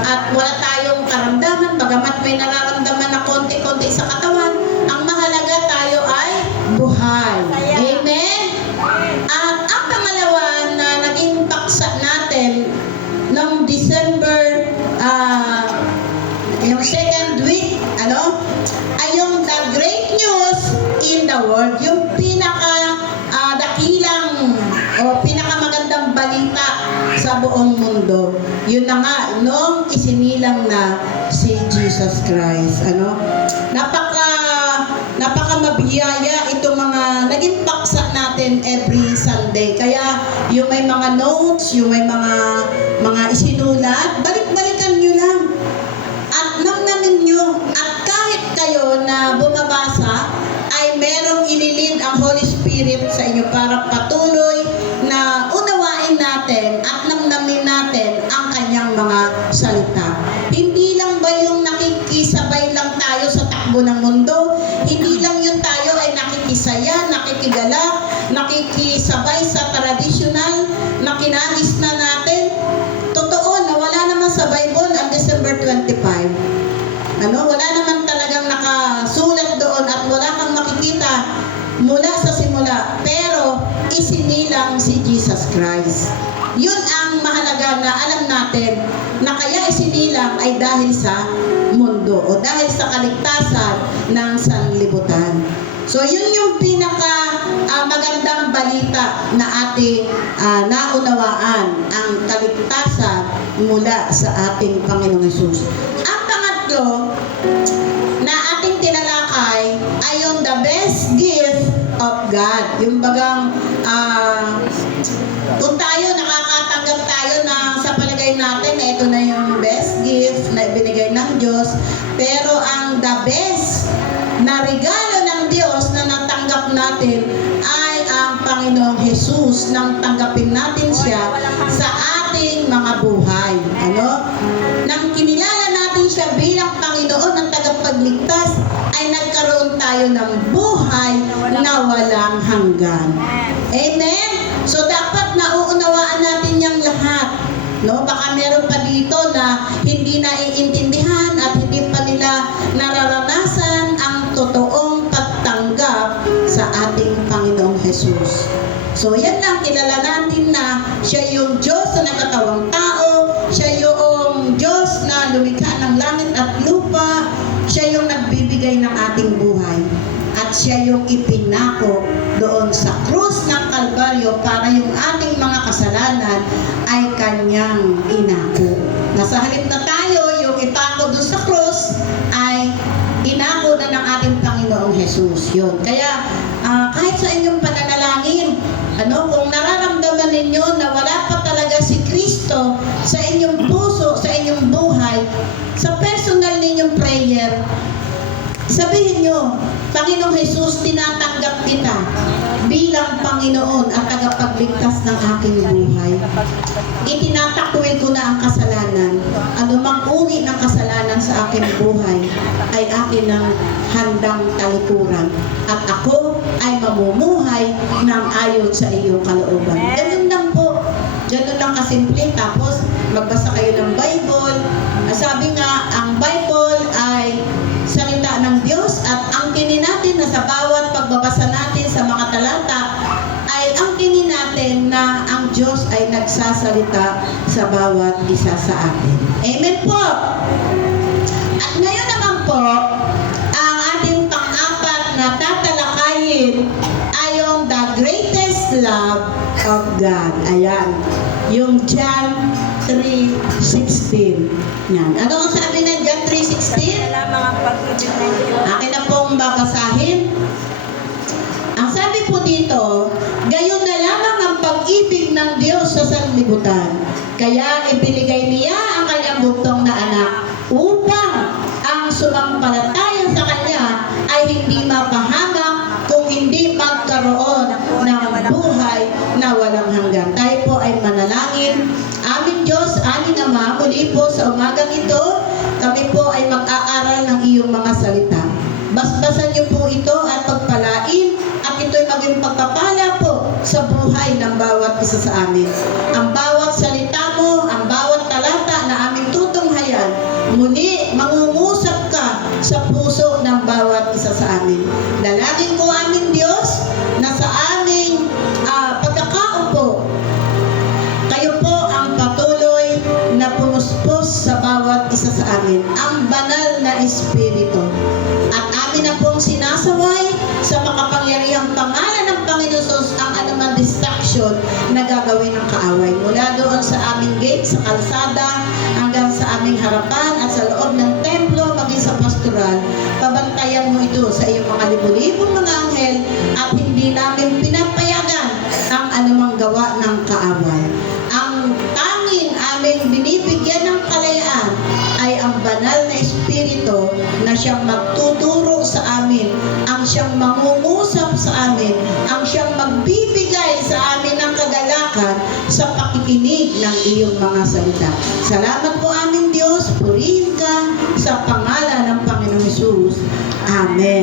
at wala tayong karamdaman, bagamat may nararamdaman na konti-konti sa katawan, ang mahalaga tayo ay buhay. Amen? At ang pangalawa na naging paksa natin noong December, yung second week, ay yung the great news in the world, yung dakilang o pinakamagandang balita sa buong mundo. Yun na nga, nung isinilang na si Jesus Christ. Napaka mabiyaya itong mga naging paksa natin every Sunday. Kaya yung may mga notes, yung may mga isinulat, balik-balikan nyo lang. At namnamin nyo. At kahit kayo na bumabasa, ay merong ililid ang Holy Spirit sa inyo para patuloy na unawain natin at namnamin natin ang kanyang mga salita. Hindi lang ba yung nakikisabay lang tayo sa takbo ng mundo? Hindi lang yung tayo ay nakikisaya, nakikigala, nakikisabay sa traditional na kinagis na natin. Totoo na wala naman sa Bible ang December 25. Wala naman talagang nakasulat doon at wala kang makikita mula sa simula. Pero isinilang si Jesus Christ. Yun ang mahalaga na alam natin na kaya isinilang ay dahil sa mundo o dahil sa kaligtasan ng sanlibutan. So yun yung magandang balita na ating naunawaan, ang kaligtasan mula sa ating Panginoong Hesus. Ang pangatlo na ating tinalakay ay yung the best gift of God. Yung bagang kung tayo nakakatanggap tayo na sa palagay natin na ito na yung best gift na ibinigay ng Diyos, pero ang the best na regalo ng Diyos na natanggap natin ay ang Panginoong Hesus, nang tanggapin natin siya sa ating mga buhay. Nang kinilala natin siya bilang Panginoon ng tagapagligtas, ay nagkaroon tayo ng buhay na walang hanggan. Amen? So dapat nauunawaan natin yung lahat. Baka meron pa dito na hindi naiintindihan at hindi pa nila nararanasan ang totoong pagtanggap sa ating Panginoong Hesus. So yan lang, kilala natin na siya yung Diyos na nagkatawang tao, siya yung Diyos na lumikha ng langit at lupa, siya yung nagbibigay ng ating buhay. At siya yung ipinako doon sa krus ng Kalbaryo para yung ating mga kasalanan ay kanyang inako. Nasa halip na tayo, yung ipako doon sa krus ay inako na ng ating Panginoong Hesus. Yun. Kaya kahit sa inyong pananalangin, kung nararamdaman ninyo na wala pa talaga si Kristo sa inyong puso, sa inyong buhay, sa personal ninyong prayer, sabihin nyo, Panginoong Hesus, tinatanggap kita bilang Panginoon at tagapagligtas ng aking buhay. Itinatakwil ko na ang kasalanan. Anumang uri ng kasalanan sa aking buhay ay akin ng handang talikuran. At ako ay mamumuhay ng ayon sa iyong kalooban. Ganun lang po. Ganun lang kasimple. Tapos magbasa kayo ng Bible. Sabi nga, ang Bible ay salita ng Diyos at angkinin natin na sa bawat pagbabasa natin sa mga talata ay angkinin natin na ang Diyos ay nagsasalita sa bawat isa sa atin. Amen po! At ngayon naman po, ang ating pang-apat na tatalakayin ay yung the greatest love of God. Ayan. Yung John 3:16. Yan. Ano ang sabi ng John 3:16? Akin na pong babasahin. Ang sabi po dito, gayon na lamang ang pag-ibig ng Diyos sa sanlibutan. Kaya ibinigay niya ang kanyang buktong na anak upang ang sumampalataya sa kanya ay hindi mapahamak kung hindi magkaroon ng buhay na walang hanggan. Tayo po ay manalangin. Aming Diyos, aming Ama, muli po sa umagang ito, kami po ay mag-aaral ng iyong mga salita. Basbasan niyo po ito at pagpalain at ito'y maging pagpapala po sa buhay ng bawat isa sa amin. Ang bawat salita mo, ang bawat talata na aming tutunghayan Muli, mangungusap ka sa puso ng bawat isa sa amin. Dalangin ko aming Diyos na sa aming pagkakaupo, kayo po ang patuloy na pumuspos sa bawat isa sa amin, ang banal na Espiritu. At amin na pong sinasaway sa makapangyarihang pangalan ng Panginoon Jesus ang anumang distraction na gagawin ng kaaway. Mula doon sa aming gate, sa kalsada, hanggang sa aming harapan at sa loob ng templo, maging sa pastoral, pabantayan mo ito sa iyong mga libu-libong mga anghel at hindi namin pinapayagan ang anumang gawa ng kaaway. Ang tanging aming binibigyan ng kalayaan ay ang banal na Espiritu na siyang magtuturo sa amin, ang siyang mangungusap sa amin, ang siyang magbibigay sa amin ng kagalakan sa pakikinig ng iyong mga salita. Salamat po aming Diyos, purihin ka sa pangalan ng Panginoong Hesus. Amen.